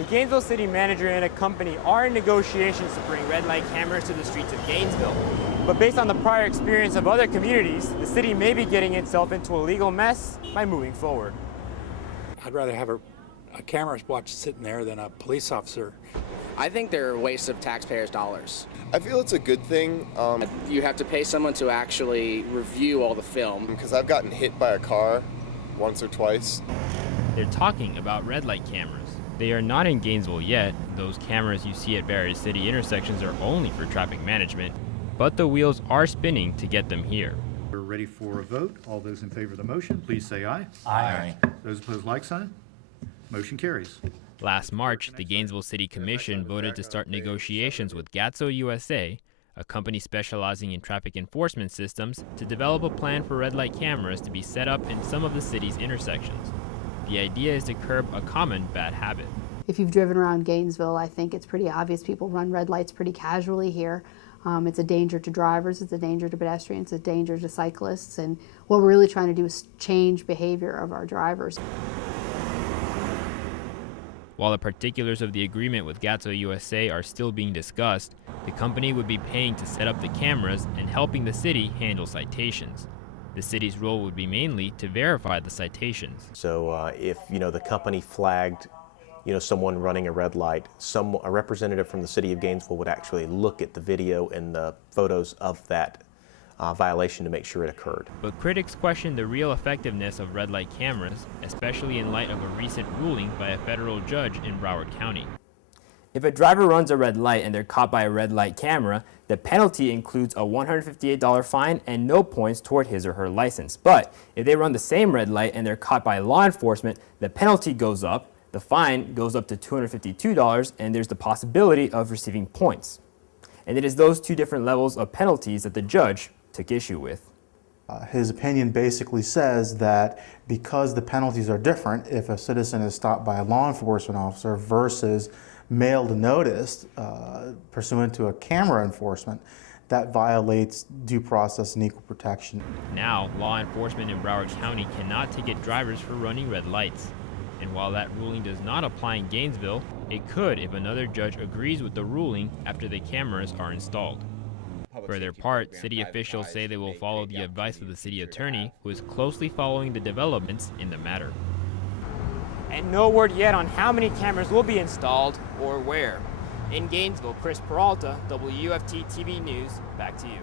The Gainesville City Manager and a company are in negotiations to bring red light cameras to the streets of Gainesville. But based on the prior experience of other communities, the city may be getting itself into a legal mess by moving forward. I'd rather have a camera watch sitting there than a police officer. I think they're a waste of taxpayers' dollars. I feel it's a good thing. You have to pay someone to actually review all the film. Because I've gotten hit by a car once or twice. They're talking about red light cameras. They are not in Gainesville yet. Those cameras you see at various city intersections are only for traffic management, but the wheels are spinning to get them here. We're ready for a vote. All those in favor of the motion, please say aye. Aye. Those opposed, like sign. Motion carries. Last March, the Gainesville City Commission voted to start negotiations with Gainesville USA, a company specializing in traffic enforcement systems, to develop a plan for red light cameras to be set up in some of the city's intersections. The idea is to curb a common bad habit. If you've driven around Gainesville, I think it's pretty obvious people run red lights pretty casually here. It's a danger to drivers, it's a danger to pedestrians, it's a danger to cyclists, and what we're really trying to do is change behavior of our drivers. While the particulars of the agreement with Gainesville USA are still being discussed, the company would be paying to set up the cameras and helping the city handle citations. The city's role would be mainly to verify the citations. So if the company flagged someone running a red light, a representative from the city of Gainesville would actually look at the video and the photos of that violation to make sure it occurred. But critics question the real effectiveness of red light cameras, especially in light of a recent ruling by a federal judge in Broward County. If a driver runs a red light and they're caught by a red light camera, the penalty includes a $158 fine and no points toward his or her license. But if they run the same red light and they're caught by law enforcement, the penalty goes up, the fine goes up to $252, and there's the possibility of receiving points. And it is those two different levels of penalties that the judge took issue with. His opinion basically says that because the penalties are different, if a citizen is stopped by a law enforcement officer versus mailed a notice pursuant to a camera enforcement, that violates due process and equal protection. Now, law enforcement in Broward County cannot ticket drivers for running red lights. And while that ruling does not apply in Gainesville, it could if another judge agrees with the ruling after the cameras are installed. For their part, city officials say they will follow the advice of the city attorney, who is closely following the developments in the matter. And no word yet on how many cameras will be installed or where. In Gainesville, Peralta, WFT TV News, back to you.